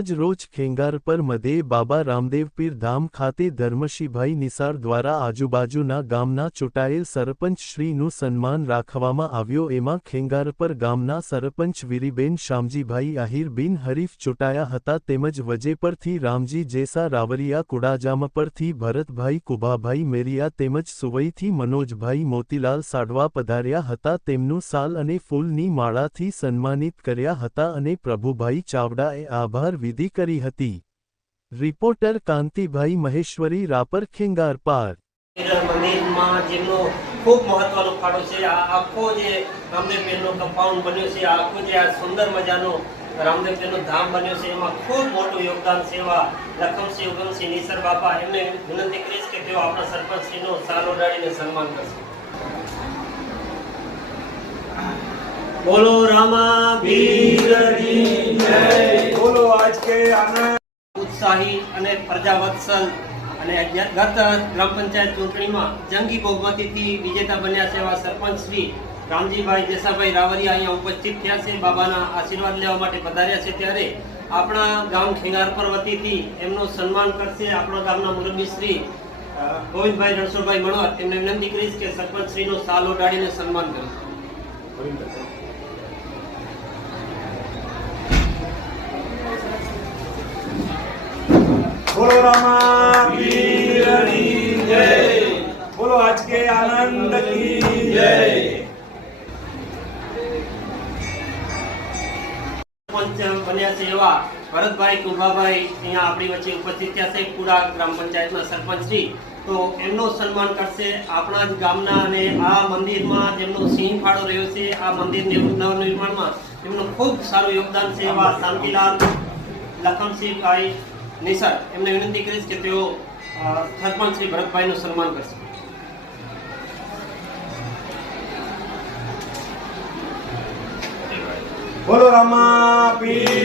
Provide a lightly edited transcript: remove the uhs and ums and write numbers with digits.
આજ રોજ ખેંગારપર મધ્યે બાબા રામદેવ પીર ધામ ખાતે ધર્મશીભાઈ નિસાર દ્વારા આજુબાજુના ગામના ચૂંટાયેલ સરપંચશ્રીનું સન્માન રાખવામાં આવ્યો એમાં ખેંગારપર ગામના સરપંચ વીરીબેન શામજીભાઈ આહિર બિન હરીફ ચૂંટાયા હતા તેમજ વજેપરથી રામજી જેસા રાવરિયા કુડાજામપરથી ભરતભાઈ કુભાભાઈ મેરિયા તેમજ સુવઈથી મનોજભાઈ મોતીલાલ સાડવા પધાર્યા હતા તેમનું સાલ અને ફૂલની માળાથી સન્માનિત કર્યા હતા અને પ્રભુભાઈ ચાવડાએ આભાર વિધિ કરી હતી। રિપોર્ટર કાંતિભાઈ મહેશ્વરી રાપર ખેંગારપાર। મંદિરમાં જેમનો ખૂબ મહત્વનો ફાળો છે। આ આખો જે રામદેવ પીરનો કમ્પાઉન્ડ બન્યો છે, આખો જે આ સુંદર મજાનો રામદેવ પીરનો ધામ બન્યો છે, એમાં ખૂબ મોટું યોગદાન છે એવા લખમસિંહ ઉગમસિંહ નિસર બાપા એમને વિનંતી કરીશ કે તેઓ આપણા સરપંચશ્રીનો સાલ ઓઢાડીને સન્માન કરશે। બોલો રામા પીરની જય। બોલો આજ કે આનંદ ઉત્સાહી અને પ્રજાવત્સલ અને ગત ગ્રામ પંચાયત ચૂંટણીમાં જંગી બહુમતીથી વિજેતા બન્યા છે એવા સરપંચ શ્રી રામજીભાઈ જેસાભાઈ રાવરિયા અહીંયા ઉપસ્થિત થયા છે, બાબાના આશીર્વાદ લેવા માટે પધાર્યા છે। ત્યારે આપણા ગામ ખેંગારપર વતીથી એમનું સન્માન કરશે આપણા ગામના મુરબ્બી શ્રી ગોવિંદભાઈ રણછોડભાઈ મણવર। તેમને વિનંતી કરીશ કે સરપંચ શ્રીનો સાલ ઓઢાડીને સન્માન કરશે। બોલો રામા પીરની જય। બોલો આજ કે આનંદ की जय। બન્યા છે એવા ભરતભાઈ કુભાભાઈ અહીંયા આપણી વચ્ચે ઉપસ્થિત થયા છે, પૂરા ગ્રામ પંચાયતના સરપંચ શ્રી। તો એમનું સન્માન કરશે આપણા જ ગામના અને આ મંદિરમાં જેમનો સિંહ ફાળો રહ્યો છે, આ મંદિર નવનિર્માણમાં એમનું ખૂબ સારું યોગદાન છે એવા શાંતિલાલ લખમસિંહભાઈ નિસર। એમને વિનંતી કરીશ કે તેઓ સરપંચ શ્રી ભરતભાઈનું સન્માન કરશે। બોલો રામા પીર